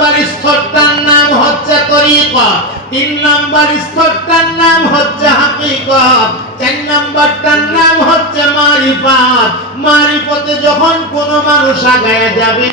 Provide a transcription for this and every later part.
নম্বর স্তরটার নাম হচ্ছে তরিকা, 3 নম্বর স্তরটার নাম হচ্ছে হাকিকত, 4 নম্বরটার নাম হচ্ছে মারিফাত। মারিফতে যখন কোন মানুষ আগায় যাবে,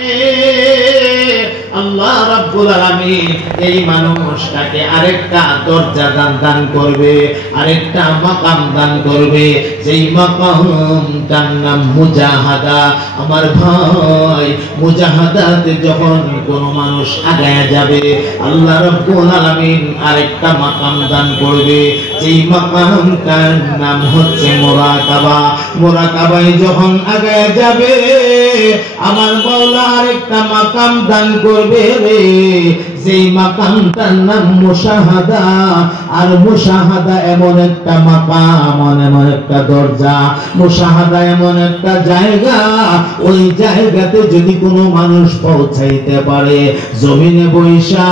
আল্লাহ রাব্বুল আলামিন এই মানুষটাকে আরেকটা দরজা দান করবে, আরেকটা মাকাম দান করবে, যেই মাকামটার নাম মুজাহাদা। আমার ভাই, মুজাহাদাতে যখন কোন মানুষ আগায় যাবে, আল্লাহ রাব্বুল আলামিন আরেকটা মাকাম দান করবে, যেই মাকামটার নাম হচ্ছে মুরাকাবা। মুরাকাবায় যখন আগায় যাবে, আমার মাওলা আরেকটা মাকাম দান করবে রে, যেই মাকামটার নাম মুশাহাদা। আর মুশাহাদা এমন একটা মাকাম, এমন একটা দরজা, মুশাহাদা এমন একটা জায়গা, ওই জায়গাতে যদি কোনো মানুষ পৌঁছাইতে পারে, জমিনে বৈশা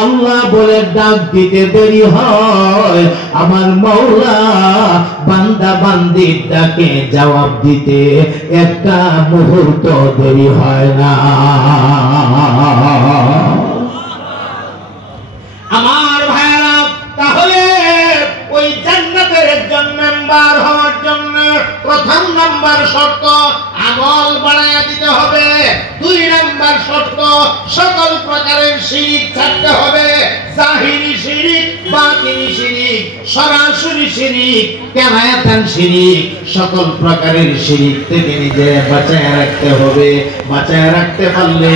আল্লাহ বলে ডাক দিতে দেরি হয়, আমার মাওলা বান্দা বান্দির ডাকে জবাব দিতে একটা মুহূর্ত দেরি হয় না। আমার ভাইরা, তাহলে ওই জান্নাতের একজন মেম্বার হওয়ার জন্য প্রথম নাম্বার শর্ত আমল বাড়ায়া দিতে হবে। 2 নাম্বার শর্ত সকল প্রকারের শিরক ছাড়তে হবে। জাহিরি শিরক, বাতিনি শিরক, সরাসরি শিরক, কেনায়াতান শিরক, সকল প্রকারের শিরক থেকে নিজে বাঁচায় রাখতে হবে। বাঁচায় রাখতে পারলে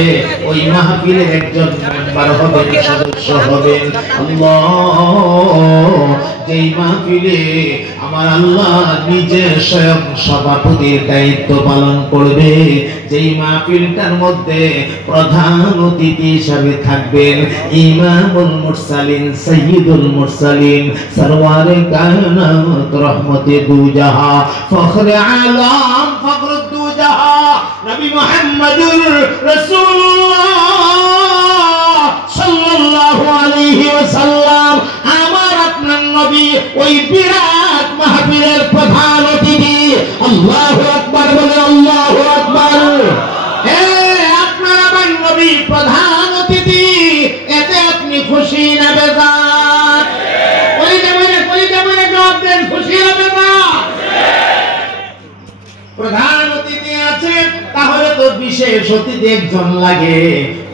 ওই মাহফিলের একজন মেম্বার হবেন, সদস্য হবেন। আল্লাহ, যেই মাহফিলে আমার আল্লাহ নিজে স্বয়ং সভাপতির দায়িত্ব পালন করবে, যেই মাহফিলটার মধ্যে প্রধান অতিথি হিসেবে থাকবেন ইমামুল মুরসালিন, সাইয়্যিদুল মুরসালিন, সরওয়ারে কায়নাত, রহমতে দুজাহা, ফখরে আলম, ফখরুদ দুজাহা, নবী মুহাম্মদুর রাসূলুল্লাহ সাল্লাল্লাহু আলাইহি ওয়াসাল্লাম, আমার আপনার নবী, ওই বিরাট মাহফিলের প্রধান অতিথি। আল্লাহু আকবার বলে, আল্লাহু আকবার। আপনার আমার নবী প্রধান অতিথি, এতে আপনি খুশি না বেজার? জবাব দেন, খুশি হবে না? প্রধান অতিথি আছে, তাহলে তো বিশেষ অতিথি একজন লাগে।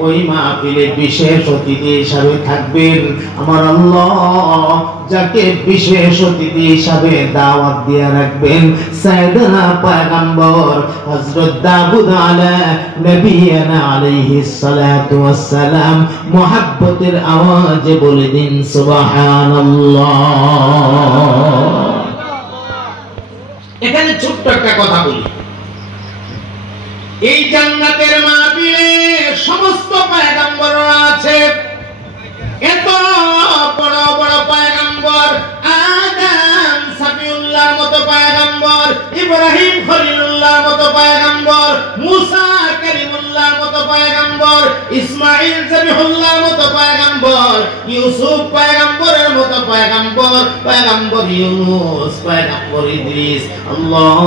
ওই মাহফিলে বিশেষ অতিথি হিসাবে থাকবেন আমার আল্লাহ, যাকে বিশেষ অতিথি হিসাবে দাওয়াত দিয়ে রাখবেন সাইয়েদনা পয়গম্বর হযরত দাউদ নবিয়ানা আলাইহিস সালাতু ওয়াস সালাম। মুহাব্বতের আওয়াজে বলে দিন সুবহানাল্লাহ। এখানে ছোট্ট একটা কথা বলি, এই জান্নাতের মাহফিলে সমস্ত পয়গম্বররা আছে। এত বড় বড় পয়গম্বর, আদম সাফিউল্লাহর মতো পয়গম্বর, ইব্রাহিম খলিলুল্লাহর মতো পয়গম্বর, মুসা কালিমুল্লাহর মতো পয়গম্বর, ইসমাঈল জবিহুল্লাহর মতো পয়গম্বর, ইউসুফ পয়গম্বরের মতো পয়গম্বর, পয়গম্বর ইউনূস, পয়গম্বর ইদ্রিস, আল্লাহ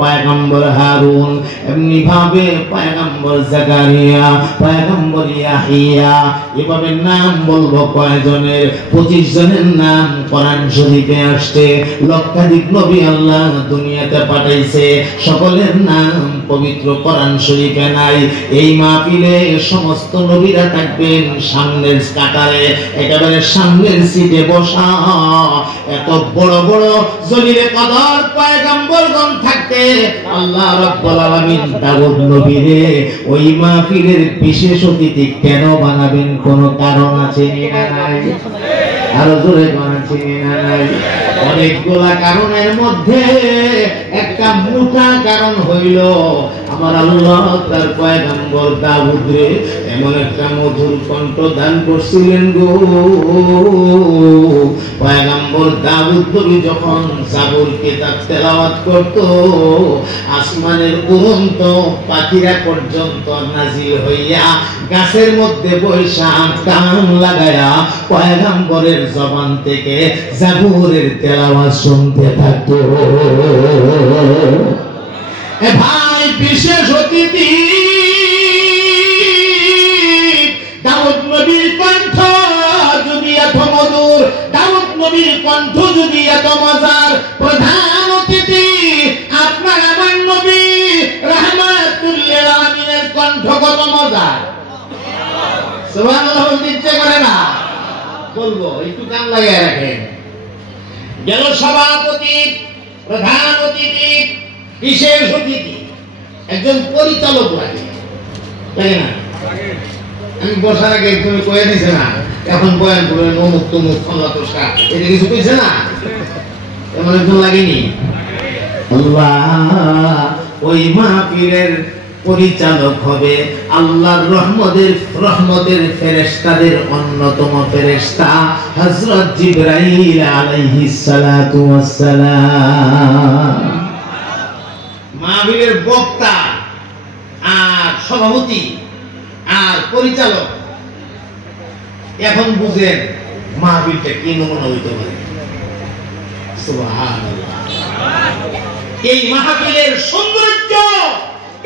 পয়গম্বর হারুন, এমনি ভাবে পয়গম্বর জাকারিয়া, পয়গম্বর ইয়াহিয়া। এভাবে নাম বলবো কয়জনের? 25 জনের নাম কোরআন শরীফে আসছে। লক্ষাধিক নবী আল্লাহ দুনিয়াতে পাঠাইছে, সকলের নাম পবিত্র কোরআন শরীফে নাই। এই মাহফিলে সমস্ত নবীরা থাকবেন সামনের কাতারে, একেবারে সামনের সিটে বসা। এত বড় বড় জলিলে কদর পয়গম্বরগণ থাকতে আল্লাহ রাব্বুল আলামিন দাউদ নবীরে ওই মাহফিলের বিশেষ অতিথি কেন বানাবেন? কোন কারণ আছে না নাই? আরো জোরে বানাচ্ছি না নাই? অনেকগুলা কারণের মধ্যে একটা মোটা কারণ হইল আমার আল্লাহ তার পয়গম্বর দাউদরে এমন একটা মধুর কণ্ঠ দান করছিলেন গো। পয়গম্বর দাউদ নবী যখন জাবুর কিতাব তেলাওয়াত করত, আসমানের উড়ন্ত পাখিরা পর্যন্ত নাজিল হইয়া গাছের মধ্যে বৈশা কান লাগায়া পয়গম্বরের জবান থেকে জাবুরের তেলাওয়াত শুনতে থাকতো। এ ভাই, বিশেষ অতিথি নবীর কণ্ঠ যদি এত মজার, প্রধান অতিথি আপনার আমার নবী রাহমাতুল লিল আলামিনের কণ্ঠ কত মজার। সুবহানাল্লাহ দিচ্ছে করে না বলবো, একটু কান লাগিয়ে রাখেন। গেল সভাপতি, প্রধান অতিথি, বিশেষ অতিথি, একজন পরিচালক লাগে, তাই না? আমি বসার আগে তুমি কয়ে দিছে না, এখন বয়ান করবেন অমুক তমুক ফল্লা তোষকা, এটা কিছু কইছে না, এমন একজন লাগেনি? আল্লাহ ওই মাহফিলের পরিচালক হবে আল্লাহর রহমতের ফেরেশতাদের অন্যতম ফেরেশতা হযরত জিবরাইল আলাইহিস সালাতু ওয়াস সালাম। মাহফিলের বক্তা আর সভাপতি আর পরিচালক, এখন বুঝেন মাহফিলটা কি নমুনা হইতে পারে। সুবহানাল্লাহ। এই মাহফিলের সৌন্দর্য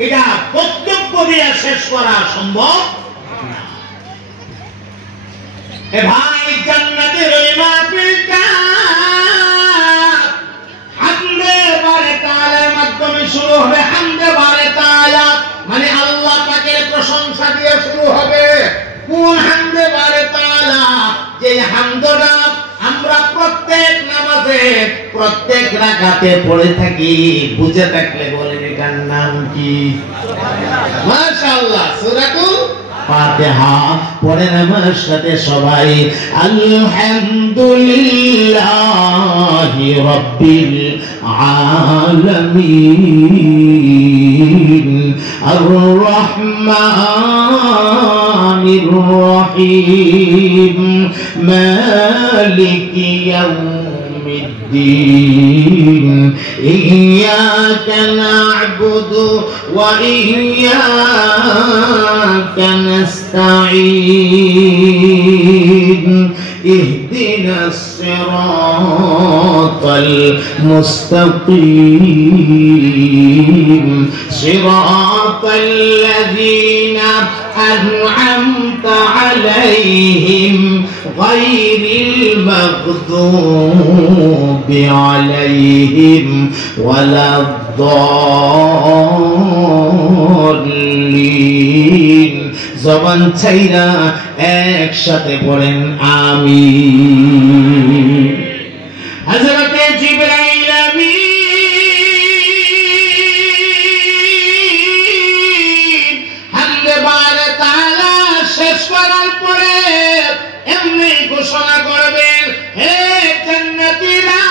এটা বক্তব্য দিয়ে শেষ করা সম্ভব না। এ ভাই, জান্নাতের ওই মাহফিলটা হামদে বারে তাআলার মাধ্যমে শুরু হবে। হামদে বারে তাআলা মানে আল্লাহ পাকের প্রশংসা দিয়ে শুরু হবে। কোন হামদে বারে তাআলা? যে হামদটা আমরা প্রত্যেক নামাজে প্রত্যেক রাকাতে পড়ে থাকি। বুঝে থাকলে বলেন এটার নাম কি? মাশাআল্লাহ, সূরাতুল ফাতিহা পড়েন আমার সাথে সবাই। আলহামদুলিল্লাহি রাব্বিল আলামিন আর রহমানির রহিম মালিকি ইয়াউমিদ্দিন ইয়্যাকা না'বুদু ওয়া ইয়্যাকা নাস্তাঈন ইহদিনাস সিরাতাল মুস্তাকিম সিরাতাল লাযীনা আন'আমতা আলাইহিম গায়রিল মাগদুবি আলাইহিম ওয়ালাদ-দাল্লিন। জবান ছাইরা একসাথে পড়েন আমিন। হযরতে জিবরাইল আমিন হামদে বারে তাআলা শেষ করার পরে এমনি ঘোষণা করবেন, হে জান্নাতীরা,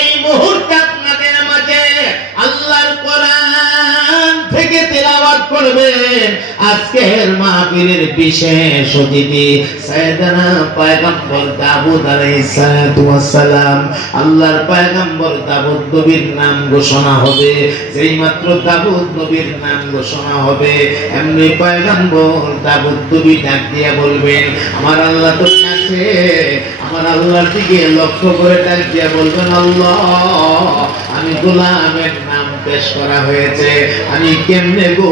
এই মুহূর্তে আপনাদের মাঝে আল্লাহর কোরআন থেকে তেলাওয়াত করবেন আজকের মাহফিলের বিশেষ অতিথি সাইয়েদনা পয়গম্বর দাউদ আলাইহিস সালাতু ওয়াস সালাম। আল্লাহর পয়গম্বর দাউদ নবীর নাম ঘোষণা হবে। যেই মাত্র দাউদ নবীর নাম ঘোষণা হবে, এমনি পয়গম্বর দাউদ নবী ডাক দিয়ে বলবেন, আমার আল্লাহ তো কাছে। আমার আল্লাহর দিকে লক্ষ্য করে ডাক দিয়ে বলবেন, আল্লাহ আমি গোলামের নাম পেশ করা হয়েছে, আমি কেমনে গো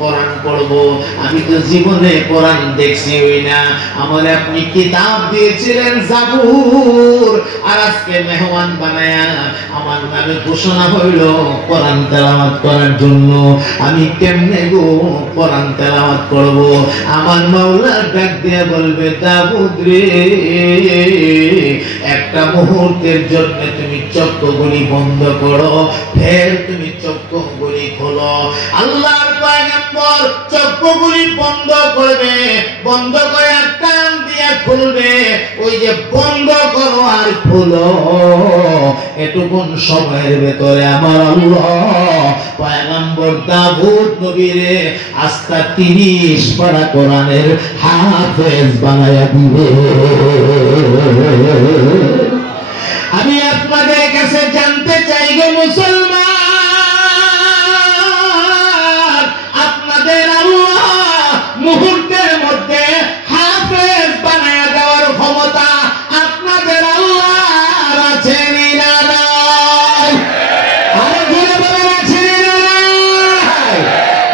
কোরআন পড়বো? আমি তো জীবনে কোরআন দেখছি হই না। আমার আপনি কিতাব দিয়েছিলেন জাবুর, আর আজকে মেহমান বানায়া আমার নামে ঘোষণা হইল কোরআন তেলাওয়াত করার জন্য। আমি কেমনে গো কোরআন তেলাওয়াত করব? আমার মাওলা ডাক দিয়ে বলবে, দাউদ রে, একটা মুহূর্তের জন্য তুমি চক্ষুগুলি বন্ধ করো, ফের তুমি চক্ষুগুলি খোলো। আল্লাহর পয়গম্বর চক্ষুগুলি বন্ধ করবে, বন্ধ করে টান দিয়ে খুলবে। ওই যে বন্ধ করো আর খুলো, এটুকুন সময়ের ভেতরে আমার আল্লাহ পয়গম্বর দাউদ নবীরে আস্থা 30 পারা কোরআনের হাফেজ বানায়া দিবে। আমি আপনাদের কাছে জানতে চাই গো মুসলমান, আপনাদের আল্লাহ মুহূর্তের মধ্যে হাফেজ বানায়া দেওয়ার ক্ষমতা আপনাদের আল্লাহর আছে না নাই? আরে ঘুরে বলেন আছে না নাই?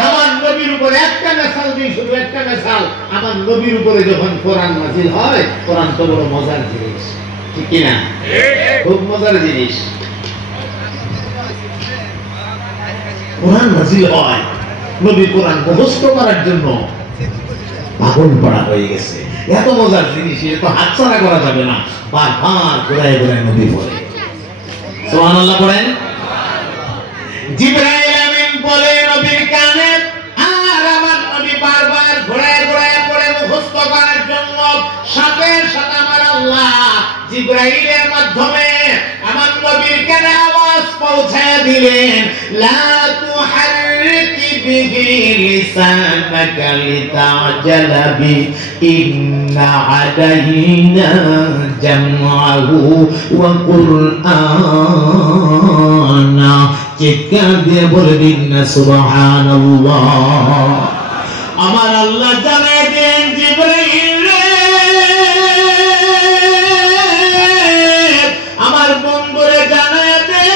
আমার নবীর উপর একটা মেসাল দিই, শুধু একটা মেসাল। আমার নবীর উপরে যখন কোরআন নাযিল হয়, কোরআন তো বড় মজার জিনিস, ঠিক কি না? খুব মজার জিনিস। কোরআন নাযিল হয়, নবী কোরআন মুখস্থ করার জন্য পাগল পড়া হয়ে গেছে। এত মজার জিনিস, এটা হাতছাড়া করা যাবে না। বারবার ঘুরায় ঘুরায় নবী পড়ে। সুবহানাল্লাহ পড়েন। জিবরাইল আমিন বলে নবীর কানে, আর আমার নবী বারবার ঘুরায় ঘুরায় পড়ে মুখস্থ করার জন্য। সাথে সাথে আমার আল্লাহ জিবরাইলের মাধ্যমে আমার নবীর কানে আওয়াজ পৌঁছায় দিলেন, লা তুহাররিক বিহি লিসানাকা লিতাজালা বি ইন্না আলাইনা জামআহু ওয়া কুরআনা। চিৎকার দিয়ে বলবেন না সুবহানাল্লাহ। আমার আল্লাহ জানায় দেন জিবরাইল, আমার বন্ধুরে জানায় দে,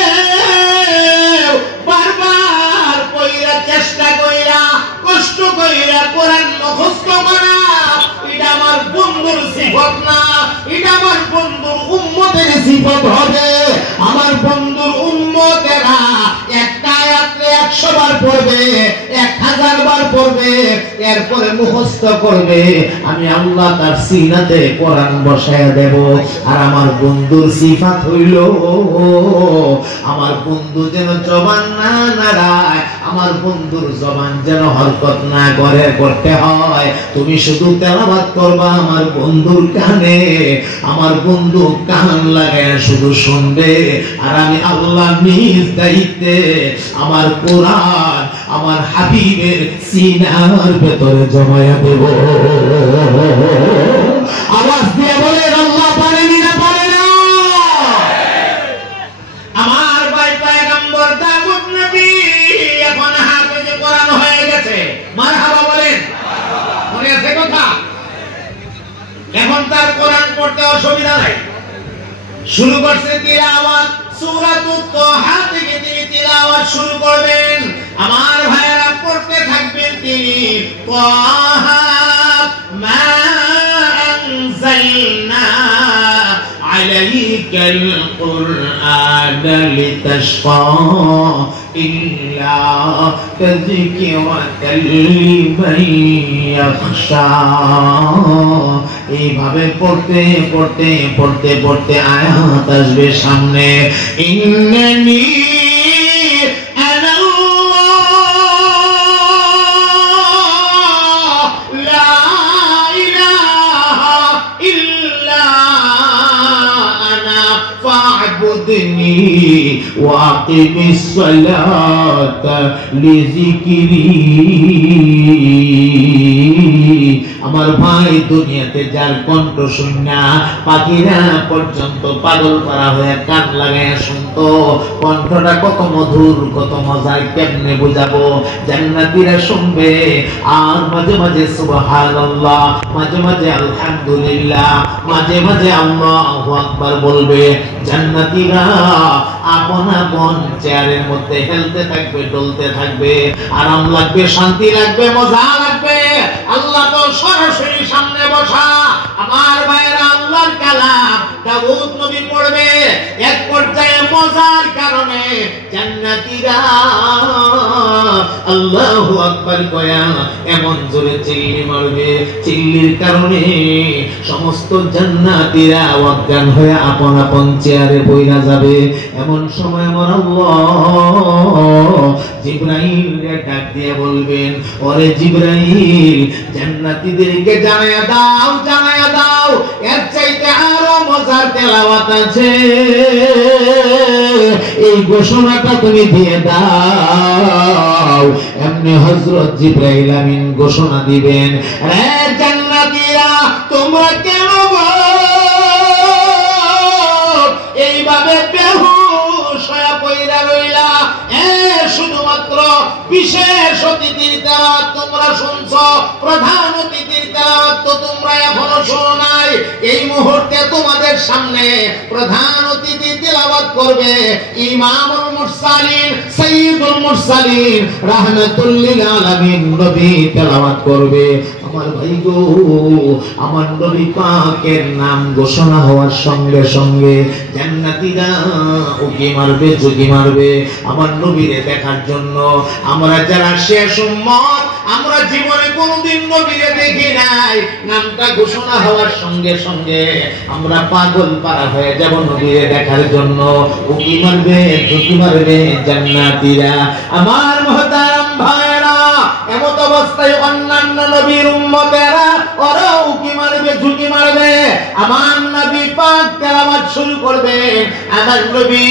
বারবার কইরা চেষ্টা কইরা কষ্ট কইরা কোরআন মুখস্থ করা, এটা আমার বন্ধুর সিফত না, এটা আমার বন্ধুর উম্মতের সিফত হবে। আমার বন্ধুর উম্মতেরা একটা আয়াতে 100 বার পড়বে, 1000 বার পড়বে, এরপরে মুখস্থ করবে। আমি আল্লাহ তার সিনাতে কোরআন বসায় দেব। আর আমার বন্ধুর সিফাত হইল, আমার বন্ধু যেন জবান না নাড়ায়, আমার বন্ধুর জবান যেন হরকত না করে করতে হয়। তুমি শুধু তেলাওয়াত করবা আমার বন্ধুর কানে, আমার বন্ধু কান লাগায় শুধু শুনবে। আর আমি আল্লাহ নিজ দায়িত্বে আমার কোরআন আমার হাবিবের সিনার ভেতরে জমায়া দেব। আওয়াজ দিয়ে বলেন আল্লাহ পারেনি না পারে না? আমার ভাই পয়গম্বর দাউদ নবী এখন হাফেজে কোরআন হয়ে গেছে। মারহাবা বলেন, মনে আছে কথা? এখন তার কোরআন পড়তে অসুবিধা নাই। শুরু করছে তিলাওয়াত, সূরাতুত তাহা থেকে তিনি তিলাওয়াত শুরু করবেন। আমার ভাইয়েরা পড়তে থাকবেন তিনি, তাহা মা আনজালনা আলাইকাল কুরআন লিতাশকা ইল্লা তাযকিরাতাল লিমান ইয়াখশা। এইভাবে পড়তে পড়তে পড়তে পড়তে আয়াত আসবে সামনে, ইন্নানি ওয়াকিমিস সালাতা লিযিকরি। আমার ভাই দুনিয়াতে যার কণ্ঠ শুননা পাখিরা পর্যন্ত পাগল করা হয়ে কান লাগায় শুনতো, কণ্ঠটা কত মধুর কত মজার, কেমনে বুঝাবো? জান্নাতীরা শুনবে আর মাঝে মাঝে সুবহানাল্লাহ, মাঝে মাঝে আলহামদুলিল্লাহ, মাঝে মাঝে আল্লাহু আকবার বলবে। জান্নাতীরা আপন আপন চেয়ারের মধ্যে হেলতে থাকবে, ডলতে থাকবে, আরাম লাগবে, শান্তি লাগবে, মজা লাগবে। আল্লাহ তো সরাসরি সামনে বসা। আমার ভাইয়েরা আল্লাহর কালাম দাউদ নবী পড়বে, এক পর্যায়ে মজার কারণে জান্নাতীরা আল্লাহু আকবার কয়া এমন জোরে চিল্লি মারবে, চিল্লির কারণে সমস্ত জান্নাতীরা অজ্ঞান হয়ে আপন আপন চেয়ারে বইরা যাবে। এমন সময় আমার আল্লাহ জিবরাইলকে ডাক দিয়ে বলবেন, ওরে জিবরাইল, জান্নাতীদেরকে জানায়া দাও, জানায়া দাও, এর চাইতে আরো মজার তেলাওয়াত আছে, এই ঘোষণাটা তুমি দিয়ে দাও। এমনি হযরত জিবরাইল আমিন ঘোষণা দিবেন, রে জান্নাতীরা তোমরা কেন এইভাবে বেহুশ হয়ে পড়া রইলা? শুধুমাত্র বিশেষ অতিথির তেলাওয়াত তোমরা শুনছো, প্রধান অতিথির তেলাওয়াত তো তোমরা এখনো শোনো নাই। এই মুহূর্তে তোমাদের সামনে প্রধান অতিথি তেলাওয়াত করবে ইমামুল মুরসালিন, সাইয়্যিদুল মুরসালিন, রাহমাতুল লিল আলামিন নবী তেলাওয়াত করবে। আমার ভাই গো, আমার নবী পাকের নাম ঘোষণা হওয়ার সঙ্গে সঙ্গে জান্নাতীরা উকি মারবে, ঝুঁকি মারবে আমার নবীরে দেখার জন্য। আমরা যারা শেষ উম্মত, আমরা জীবনে কোনোদিন নবীরে দেখি নাই, নামটা ঘোষণা হওয়ার সঙ্গে সঙ্গে আমরা পাগল পারা হয়ে যাব নবীরে দেখার জন্য। উকি মারবে, ঝুঁকি মারবে জান্নাতীরা। আমার মুহতারাম ভাইরা, এমন অবস্থায় অন্যান্য নবীর উম্মতেরা ওরা উকি মারবে, ঝুঁকি মারবে, আমার নবী পাক তেলাওয়াত শুরু করবে। আমার নবী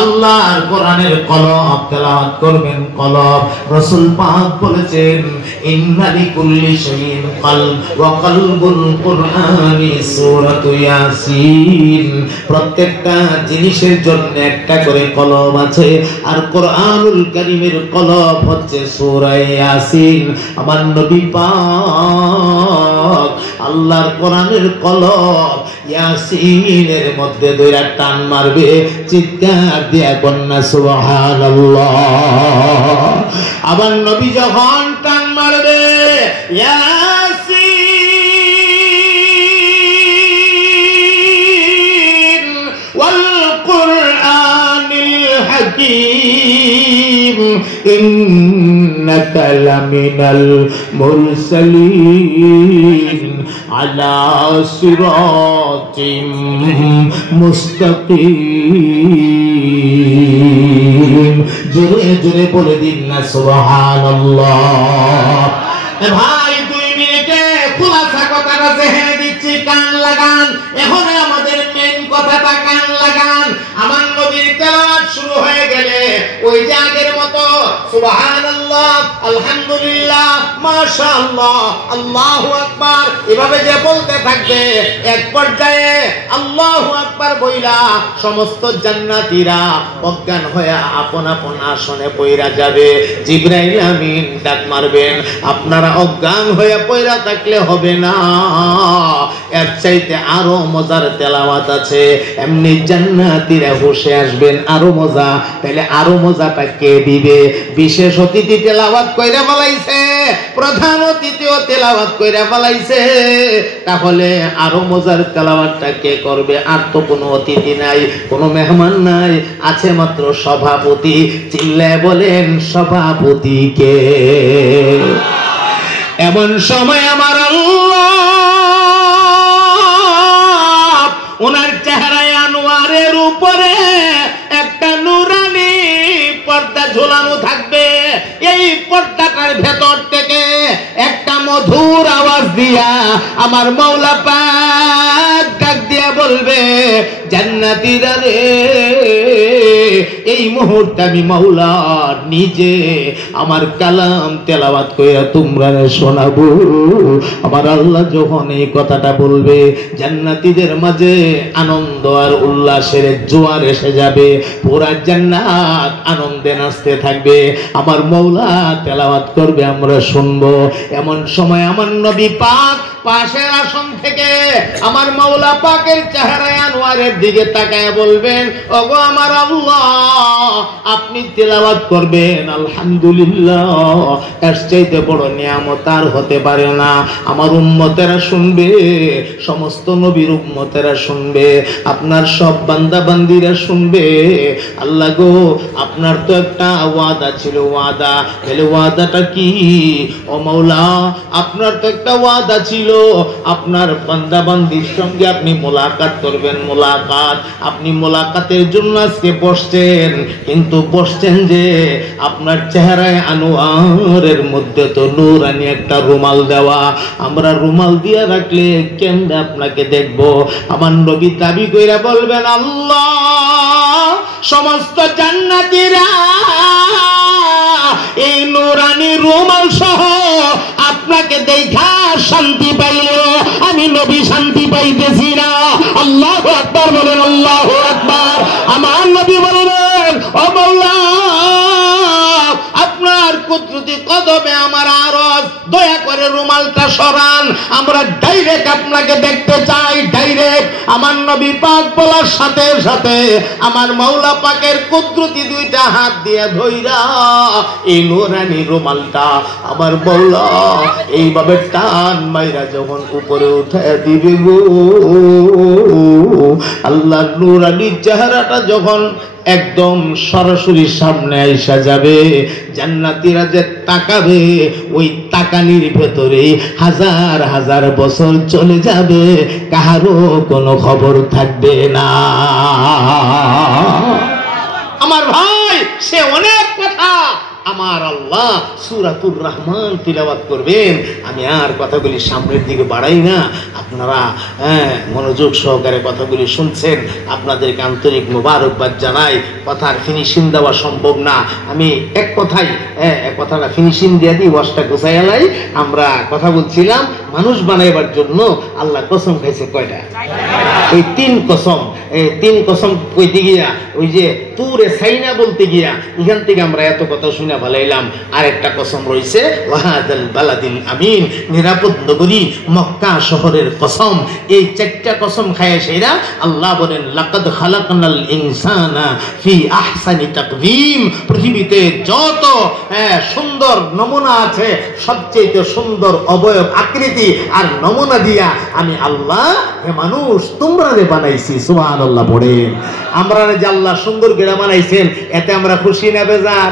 আল্লাহর কোরআনের কলম তেলাওয়াত করবেন, কলম। রাসূল পাক বলেছেন, ইন্না লিকুল্লি শাইইন কলব ওয়া কলবুল কুরআনি সূরাতু ইয়াসিন। প্রত্যেকটা জিনিসের জন্য একটা করে কলম আছে, আর কোরআনুল কারীমের কলম হচ্ছে সূরা ইয়াসিন। আমার নবী পাক আল্লাহর কোরআনের কলম ইয়াসিনের মধ্যে দুইটা টান মারবে, চিৎকার দিয়া কন্যা সুবহানাল্লাহ। আবার নবী যখন টান মারবে ইয়াসিন ওয়াল কুরআনিল হাকীম ইন্নাকা লামিনাল মুরসালিন আলা সিরাতিম মুস্তাকিম। জোরে জোরে বলে দিন না সুবহানাল্লাহ। ভাই 2 মিনিটে খোলাসা কথাটা জেনে দিচ্ছি, কান লাগান। এখন আমাদের মেইন কথাটা কান লাগান। আমার নবীর তেলাওয়াত শুরু হয়ে গেলে ওই যে আগের মতো সুবহানাল্লাহ, আলহামদুলিল্লাহ, মাশাআল্লাহ, আল্লাহু আকবার এভাবে যে বলতে থাকবে, এক পর্যায়ে আল্লাহু আকবার বইলা সমস্ত জান্নাতীরা অজ্ঞান হয়ে আপন আপন আসনে পইরা যাবে। জিবরাইল আমিন ডাক মারবেন, আপনারা অজ্ঞান হয়ে পইরা থাকলে হবে না, এর চাইতে আরো মজার তেলাওয়াত আছে। এমনি জান্নাতীরা বসে আসবেন, আরো মজা। তাহলে আরো মজাটা কে দিবে? বিশেষ অতিথি তেলাওয়াত কইরা বলাইছে, প্রধান অতিথিও তেলাওয়াত কইরা বলাইছে, তাহলে আরো মজার তেলাওয়াতটা কে করবে? আর তো কোনো অতিথি নাই, কোনো মেহমান নাই, আছে মাত্র সভাপতি। চিল্লায় বলেন সভাপতি কে? এমন সময় আমার আল্লাহ ওনার চেহারায় আনোয়ারের উপরে একটা নুরানি পর্দা ঝোলানো থাকবে। এই পর্দাটার ভেতর থেকে একটা মধুর আওয়াজ দিয়া আমার মাওলা পাক ডাক দিয়া বলবে, জান্নাতীরা রে, এই মুহূর্তে আমি মাওলা নিজে আমার কালাম তেলাওয়াত কইরা তোমরা শোনাবো। আমার আল্লাহ যখন এই কথাটা বলবে, জান্নাতীদের মাঝে আনন্দ আর উল্লাসের জোয়ার এসে যাবে। পুরা জান্নাত আনন্দে নাচতে থাকবে, আমার মাওলা তেলাওয়াত করবে, আমরা শুনবো। এমন সময় আমার নবী পাক পাশের আসন থেকে আমার মাওলা পাকের চেহারায় আনোয়ারের দিকে তাকায় বলবেন, ওগো আমার আল্লাহ, আপনি তেলাওয়াত করবেন আলহামদুলিল্লাহ। এর চাইতে বড় নিয়ামত আর হতে পারে না। আমার উম্মতেরা শুনবে, সমস্ত নবীর উম্মতেরা শুনবে, আপনার সব বান্দা বান্দিরা শুনবে। আল্লাহ গো, আপনার তো একটা ওয়াদা ছিল, ওয়াদা। তাহলে ওয়াদাটা কি? ও মাওলা, আপনার তো একটা ওয়াদা ছিল, আপনার বান্দা বান্দির সঙ্গে আপনি মোলাকাত করবেন। মোলাকাত, আপনি মোলাকাতের জন্য আজকে বসছেন, কিন্তু বসছেন যে আপনার চেহারায় আনোয়ারের মধ্যে তো নূরানি একটা রুমাল দেওয়া। আমরা রুমাল দিয়ে রাখলে কেমনে আপনাকে দেখব? আমার নবী দাবি কইরা বলবেন, আল্লাহ, সমস্ত জান্নাতীরা এই নূরানি রুমাল সহ আপনাকে দেখা শান্তি পাইল, আমি নবী শান্তি পাইতেছি না। আল্লাহু আকবার বলেন, আল্লাহু আকবার। আমার নবী বললেন, ও মাওলা, আপনার কুদরতি কদমে আমার আরজ, দয়া করে রুমালটা সরান, আমরা ডাইরেক্ট আপনাকে দেখতে চাই, ডাইরেক্ট। আমার নবী পাক বলার সাথে সাথে আমার মাওলা পাকের কুদরতি দুইটা হাত দিয়ে ধইরা এই নূরানি রুমালটা আমার মাওলা এইভাবে টান মাইরা যখন উপরে উঠায় দিবে গো, আল্লাহর নূরানি চেহারাটা যখন একদম সরাসরি সামনে আইসা যাবে, জান্নাতীরা যে তাকাবে, ওই তাকানির ভেতরে হাজার হাজার বছর চলে যাবে, কাহারও কোনো খবর থাকবে না। আমার ভাই, সে অনেক কথা আমার আল্লাহ সূরাতুর রহমান তিলাওয়াত করবেন। আমি আর কথাগুলি সামনের দিকে বাড়াই না, আপনারা মনোযোগ সহকারে কথাগুলি শুনছেন, আপনাদেরকে আন্তরিক মোবারকবাদ জানাই। কথার ফিনিশিং দেওয়া সম্ভব না, আমি এক কথাটা ফিনিশিং দিয়ে দিই, ওয়াজটা গোছাই এলাই। আমরা কথা বলছিলাম মানুষ বানাইবার জন্য আল্লাহ কসম খাইছে কয়টা? ওই তিন কসম কইতে গিয়া, ওই যে তুরে সাইনা বলতে গিয়া এখান থেকে আমরা এত কথা শুনে ভালাইলাম। আর একটা কসম রয়েছে, ওয়াহাদাল বালাদিল আমিন, নিরাপদ নগরী মক্কা শহরের কসম। এই চারটা কসম খায় সেরা আল্লাহ বলেন, লাকাদ খালাকনাল ইনসানা ফি আহসানি তাকওয়িম। পৃথিবীতে যত সুন্দর নমুনা আছে, সবচেয়ে সুন্দর অবয়ব আকৃতি আর নমুনা দিয়া আমি আল্লাহ হে মানুষ তোমরা রে বানাইছি। সুবহানাল্লাহ পড়েন। আমরা যে আল্লাহ সুন্দর করে বানাইছেন, এতে আমরা খুশি না বেজার?